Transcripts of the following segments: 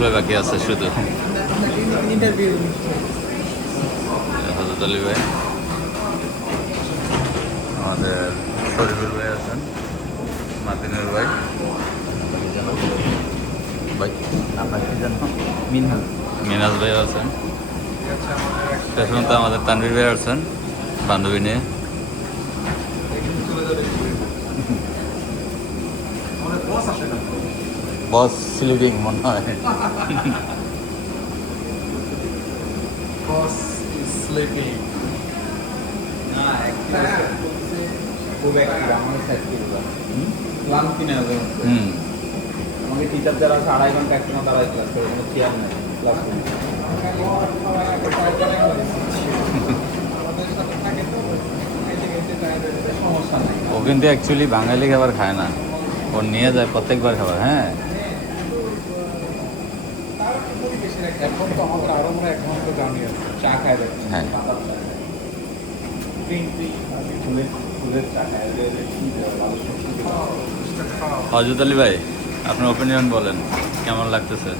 ভাই বাকি আছে শুধু। হজরত আলী ভাই, আমাদের শরীফুল ভাই আছেন, মাতিনুর ভাই, ভাই আপনার কি জানো, মিনাজ ভাই আছেন, পেছনে আমাদের তানভীর ভাই আছেন বান্ধবী নিয়ে। বস স্লিপিং মনে হয়। Boss is sleeping. খুব একটা আমাদের সাইড ক্লান্তি নেই ওদের মধ্যে। আমাকে টিচার যারা আছে 2.5 ঘন্টা একসময় দাঁড়াই ক্লাস করে, কোনো চেয়ার নেই ক্লাসরুমে। সমস্যা নেই। ও কিন্তু অ্যাকচুয়ালি বাঙালি খাবার খায় না, ও নিয়ে যায় প্রত্যেকবার খাবার। হ্যাঁ, এখন তো আমাদের আরো মনে হয় 1 ঘন্টা জার্নি আছে, চা খায় যাচ্ছে। হ্যাঁ। ফুলের চা খায় হজরত আলী ভাই, আপনার ওপিনিয়ন বলেন, কেমন লাগতেছে?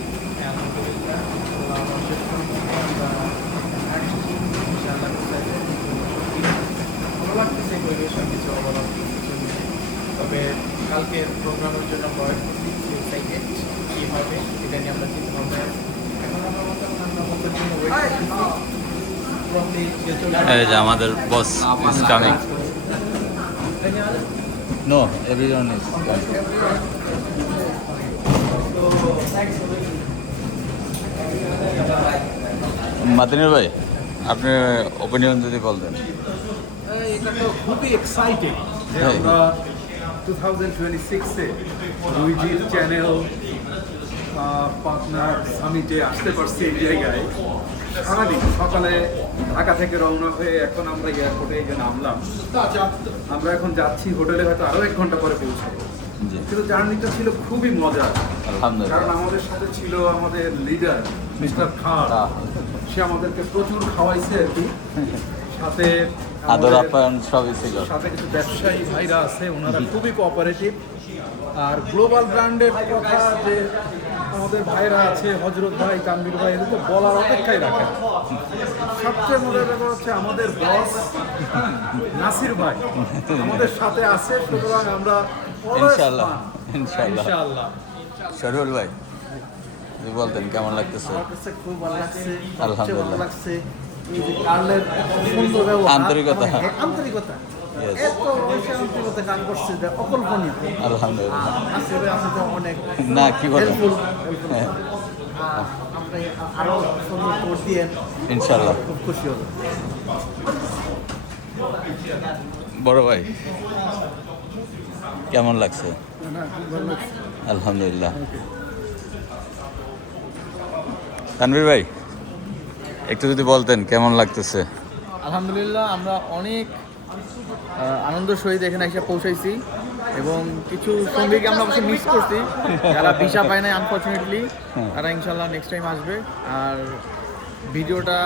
ভালো লাগতেছে পরিবেশন কিছু অবলম্বন কিছু নেই। তবে কালকের প্রোগ্রামের জন্য আমরা এক্সাইটেড কী হবে এটা নিয়ে আমরা চিন্তা ভাবনা এখন আমরা মোটামুটি জন্য ওয়েট করতেছি। এই যে আমাদের boss is coming. No, everyone is Matinur ভাই, আপনি ওপিনিয়ন যদি বলতেন। এটা তো খুবই এক্সাইটিং যে হ্যাঁ। আমরা 2026-এ রুইজির চ্যানেল পার্টনার সামিটে আসতে পারছি এই জায়গায়। সারাদিন সকালে ঢাকা থেকে রওনা হয়ে এখন আমরা এয়ারপোর্টে এই যে নামলাম। আমরা এখন যাচ্ছি হোটেলে, হয়তো আরও 1 ঘন্টা পরে পৌঁছাবো। জি, কিন্তু জার্নিটা ছিল খুবই মজার, আলহামদুলিল্লাহ। কারণ আমাদের সাথে ছিল আমাদের লিডার মিস্টার খান। সে আমাদেরকে প্রচুর খাওয়াইছে আর কি। সাথে আদর আমাদের- আপ্যায়ন সবই ছিল। সাথে কিছু ব্যবসায়ী ভাইরা আছে, ওনারা খুবই কোঅপারেটিভ। আর গ্লোবাল ব্র্যান্ডের কথা যে আমাদের ভাইরা আছে, হজরত ভাই, তানভীর ভাই, এদের তো বলার অপেক্ষাই রাখে না। সবচেয়ে মজার ব্যাপার হচ্ছে আমাদের বস নাসির ভাই আমাদের সাথে আছে, সুতরাং আমরা always ইনশাআল্লাহ, fun। ইনশাআল্লাহ। ইনশাআল্লাহ। শরীফুল ভাই, যদি বলতেন কেমন লাগতেছে? আমার কাছে খুব ভালো লাগছে। আলহামদুলিল্লাহ। সবচেয়ে ভালো লাগছে এই যে কার্লের সুন্দর ব্যবহার, আন্তরিকতা। আন্তরিকতা, Yes. এত বেশি আন্তরিকতা গান করছে যে অকল্পনীয়। আলহামদুলিল্লাহ। আসলে আসলে অনেক না, কি বলেন? হেল্পফুল। হ্যাঁ, আপনি আরো সুন্দর কোর্স দিয়েন, ইনশাআল্লাহ। খুব খুশি হবো। বড় ভাই, কেমন লাগছে? আলহামদুলিল্লাহ। তানভীর ভাই, একটু যদি বলতেন কেমন লাগতেছে? আলহামদুলিল্লাহ, আমরা অনেক আনন্দ সহিত এখানে এসে পৌঁছাইছি এবং কিছু সঙ্গীকে আমরা অবশ্যই মিস করছি, যারা ভিসা পায় নাই আনফর্চুনেটলি। তারা ইনশাল্লাহ নেক্সট টাইম আসবে। আর ভিডিওটা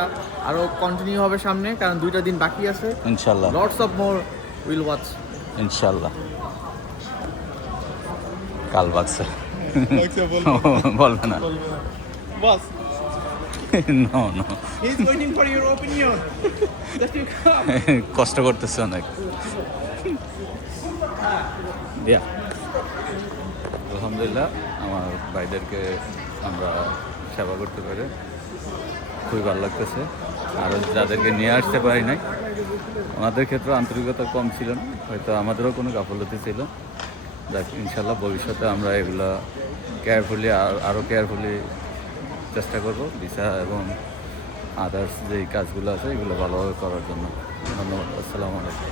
আরও কন্টিনিউ হবে সামনে, কারণ 2টা দিন বাকি আছে। ইনশাআল্লাহ, lots of more will watch. ইনশাআল্লাহ। কাল বাচ্চা বলবে না। Boss, no no, he is waiting for your opinion that you come. কষ্ট করতেছে অনেক। দিয়া, আলহামদুলিল্লাহ, আমার ভাইদেরকে আমরা সেবা করতে পারে খুবই ভালো লাগতেছে। আর যাদেরকে নিয়ে আসতে পারি নাই, ওনাদের ক্ষেত্রে আন্তরিকতা কম ছিল না, হয়তো আমাদেরও কোনো গাফলতি ছিল। যাক, ইনশাল্লাহ ভবিষ্যতে আমরা এগুলো কেয়ারফুলি, আরও কেয়ারফুলি চেষ্টা করব ভিসা এবং আদার্স যেই কাজগুলো আছে এগুলো ভালোভাবে করার জন্য। ধন্যবাদ। আসসালামু আলাইকুম।